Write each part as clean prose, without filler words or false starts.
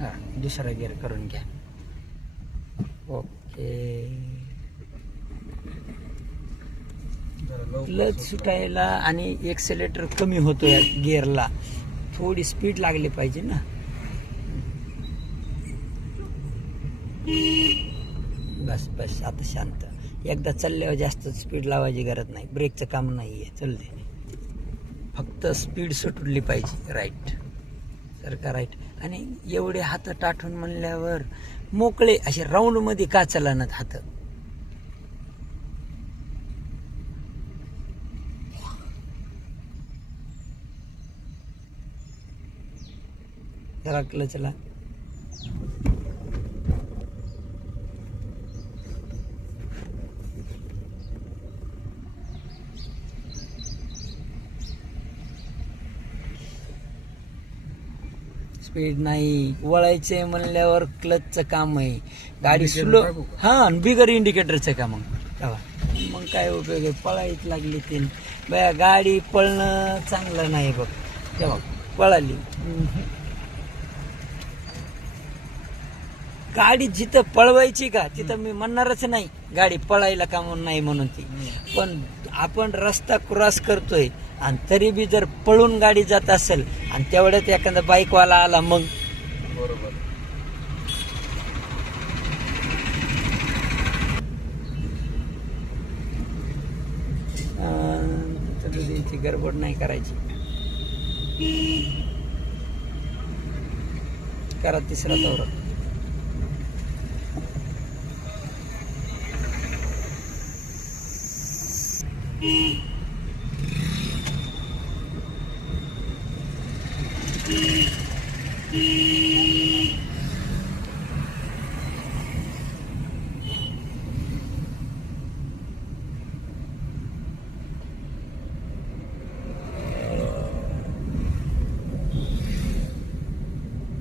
हां दुसरा गिअर करून घ्या. ओके. क्लच सुटायला आणि एक्सेलेटर कमी होतो या गिअरला, थोडी स्पीड लागली पाहिजे ना. बस बस आता शांत. एकदा चालल्यावर जास्त स्पीड लावायची गरज नाही, ब्रेकचं काम नाही आहे. चल दे, फक्त स्पीड सुटली पाहिजे. राईट सारखा राईट. आणि एवढे हात टाठून म्हणल्यावर मोकळे असे राऊंडमध्ये का चलानात हात. जरा क्लचला स्पीड नाही. वळायचंय म्हणल्यावर क्लचचं काम आहे. गाडी स्लो हा बिगर इंडिकेटरचं काम मग काय उपयोग आहे. पळायच लागली ते बया. गाडी पळणं चांगलं नाही बघ. तेव्हा पळाली गाडी. जिथं पळवायची का तिथं मी म्हणणारच नाही गाडी पळायला का म्हणून नाही म्हणून ती. पण आपण रस्ता क्रॉस करतोय आणि तरी बी जर पळून गाडी जात असेल आणि तेवढ्यात एखादा बाईकवाला आला मग बरोबर. ती गडबड नाही करायची. करा तिसरा दौरा.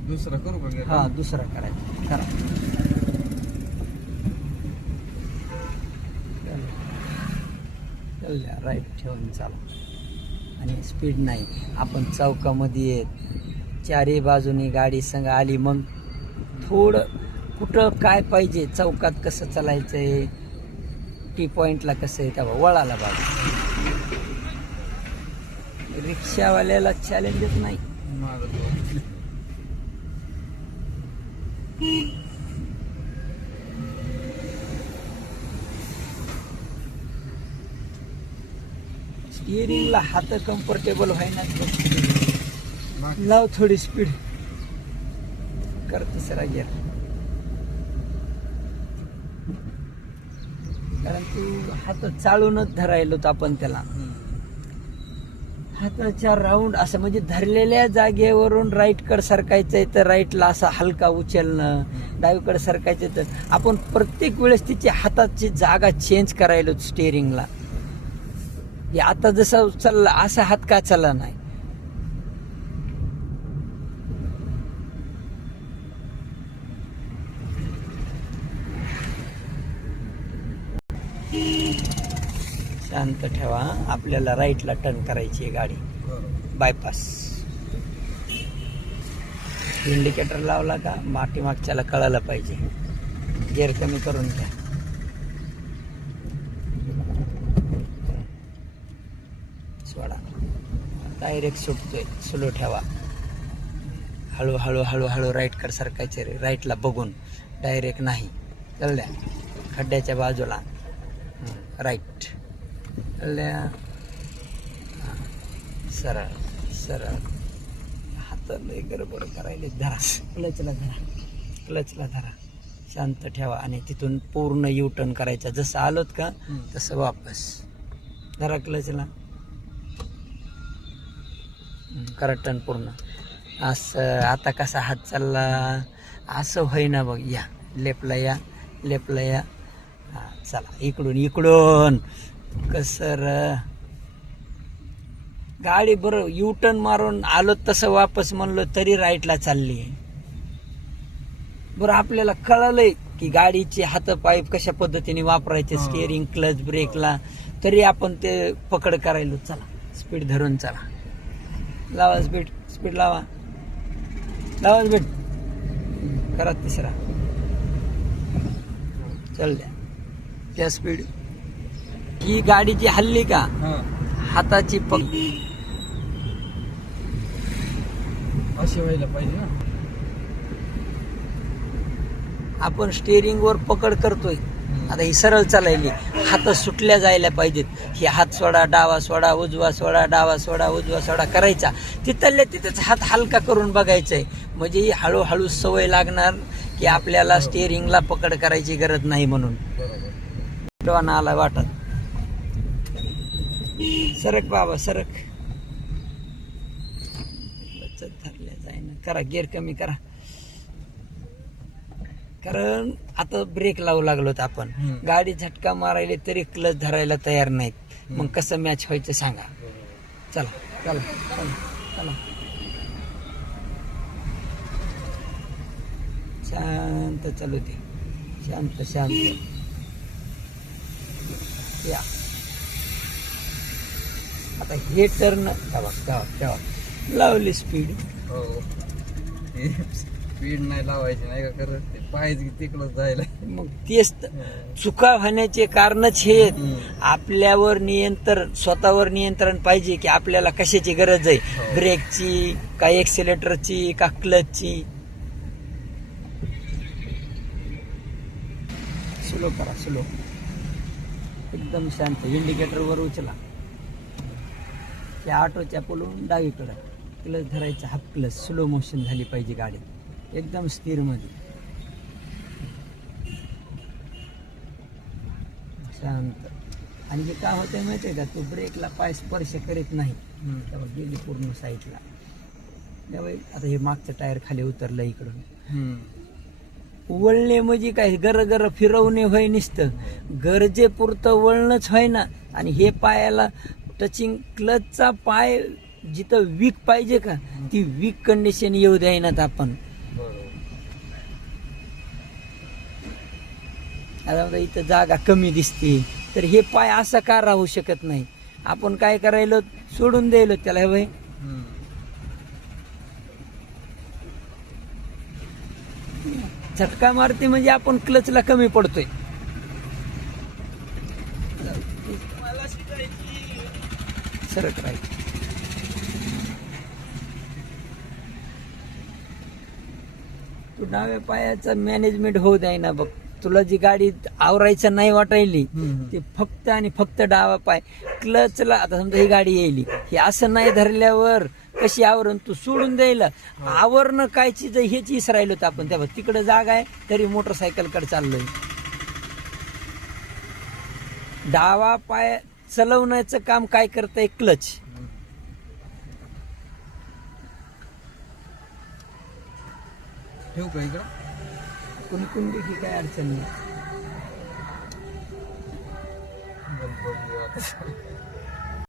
दुसरा करू का? हा दुसरा करायचा. करा. राईट ठेवून चाला. आणि स्पीड नाही. आपण चौकामध्ये येत चारही बाजूनी गाडी संग आली मग थोडं कुठं काय पाहिजे, चौकात कसं चालायचंय, टी पॉइंटला कसं आहे तेव्हा वळाला बाजू. रिक्षावाल्याला चॅलेंजच नाही. स्टिअरिंगला हात कम्फर्टेबल व्हायना. लाव थोडी स्पीड. कर तिसरा गिअर. कारण तू हात चालूनच धरायलो आपण त्याला. हाताच्या राऊंड असं म्हणजे धरलेल्या जागेवरून राईट कड सरकायचंय तर राईटला असा हलका उचलणं, डावीकडे सरकायचं तर आपण प्रत्येक वेळेस तिची हाताची जागा चेंज करायलो स्टिअरिंगला. आता जसं चालला असा हात का चालला नाही. शांत ठेवा. आपल्याला राईटला टर्न करायची आहे गाडी, बायपास. इंडिकेटर लावला का पाठीमागच्याला कळायला पाहिजे. गिअर कमी करून घ्या. सोडा. डायरेक्ट सुटतोय. स्लो ठेवा. हळूहळू हळूहळू राईट कड सरकायचे रे. राईटला बघून, डायरेक्ट नाही. चल खड्ड्याच्या बाजूला राईट. सरळ सरळ. हाताला गडबड करायला. धरा क्लचला धरा. क्लचला धरा. शांत ठेवा आणि तिथून पूर्ण यू टर्न करायचा. जसं आलोत का तसं वापस धरा क्लचला. करा टर्न पूर्ण. असं आता कसा हात चालला असं होईना बघ. या लेफ्टला या. लेफ्टला या. हा चला. इकडून इकडून कसर गाडी बरं यू टर्न मारून आलो तसं वापस म्हणलो तरी राईटला चालली. बरं आपल्याला कळलंय की गाडीचे हात पाय कशा पद्धतीने वापरायचे, स्टिअरिंग क्लच ब्रेकला, तरी आपण ते पकड करायलो. चला स्पीड धरून चला. लावा स्पीड. स्पीड लावा. लावा स्पीड. करा तिसरा. चल द्या त्या स्पीड. ही गाडी जी हल्ली का हा हाताची अशी व्हायला पाहिजे ना. आपण स्टेअरिंग वर पकड करतोय. आता ही सरळ चालायली, हात सुटल्या जायला पाहिजेत. हे हात सोडा, डावा सोडा, उजवा सोडा, डावा सोडा, उजवा सोडा करायचा. तिथल्या तिथेच हात हलका करून बघायचंय. म्हणजे ही हळूहळू सवय लागणार की आपल्याला स्टेअरिंगला पकड करायची गरज नाही म्हणून. बरोबर. डोना आला वाटत. सरक बाबा सरक. बचत धरल्या जाईना. करा गिअर कमी करा. कारण आता ब्रेक लावू लागलो आपण. गाडी झटका मारायला तरी क्लच धरायला तयार नाहीत. मग कसं मॅच व्हायचं सांगा. चला चला चला चला. शांत चालू दे. शांत शांत या. आता हे टर्न तेव्हा लावली स्पीड. हो स्पीड नाही लावायची नाही का करत. ते पाहिजे तिकडं जायला. मग तेच चुका होण्याचे कारणच हे आहेत. आपल्यावर नियंत्रण, स्वतःवर नियंत्रण पाहिजे की आपल्याला कशाची गरज आहे. ब्रेकची का एक्सिलेटरची का क्लचची. स्लो करा स्लो. एकदम शांत. इंडिकेटर वर उचला. त्या ऑटोच्या पुलून डावीकडं क्लच धरायचा. Half clutch. स्लो मोशन झाली पाहिजे गाडी एकदम स्थिर मध्ये. शांत. आणि हे काय होतंय माहितीये का, तू ब्रेकला पाय स्पर्श करीत नाही तेव्हा गेली पूर्ण साईडला. त्यावेळी आता हे मागचं टायर खाली उतरलं इकडून. वळणे म्हणजे काय, गर फिरवणे होय नुसतं. गरजेपुरतं वळणच होय ना. आणि हे पायाला टचिंग, क्लचचा पाय जिथं वीक पाहिजे का ती वीक कंडिशन येऊ द्यायनात आपण. आता इथं जागा कमी दिसते तर हे पाय असा का राहू शकत नाही. आपण काय करायलो, सोडून द्यायलो त्याला. हे झटका मारते म्हणजे आपण क्लचला कमी पडतोय. सरक राहील. तू डाव्या पायाचा मॅनेजमेंट होऊ द्याय ना बघ. तुला जी गाडी आवरायचं नाही वाटायली ते फक्त आणि फक्त डावा पाय क्लचला. आता समजा ही गाडी येईल, हे असं नाही धरल्यावर कशी आवरण. तू सोडून द्यायला आवरणं काय चीज हेच विसरायलो तर आपण. तेव्हा तिकडे जागा आहे तरी मोटरसायकल कडे चाललोय. डावा पाय चलवण्याचं काम काय करतंय क्लच. ठेवू का इकडं. कुणी कुंडी की काय अडचण नाही. बघू आता.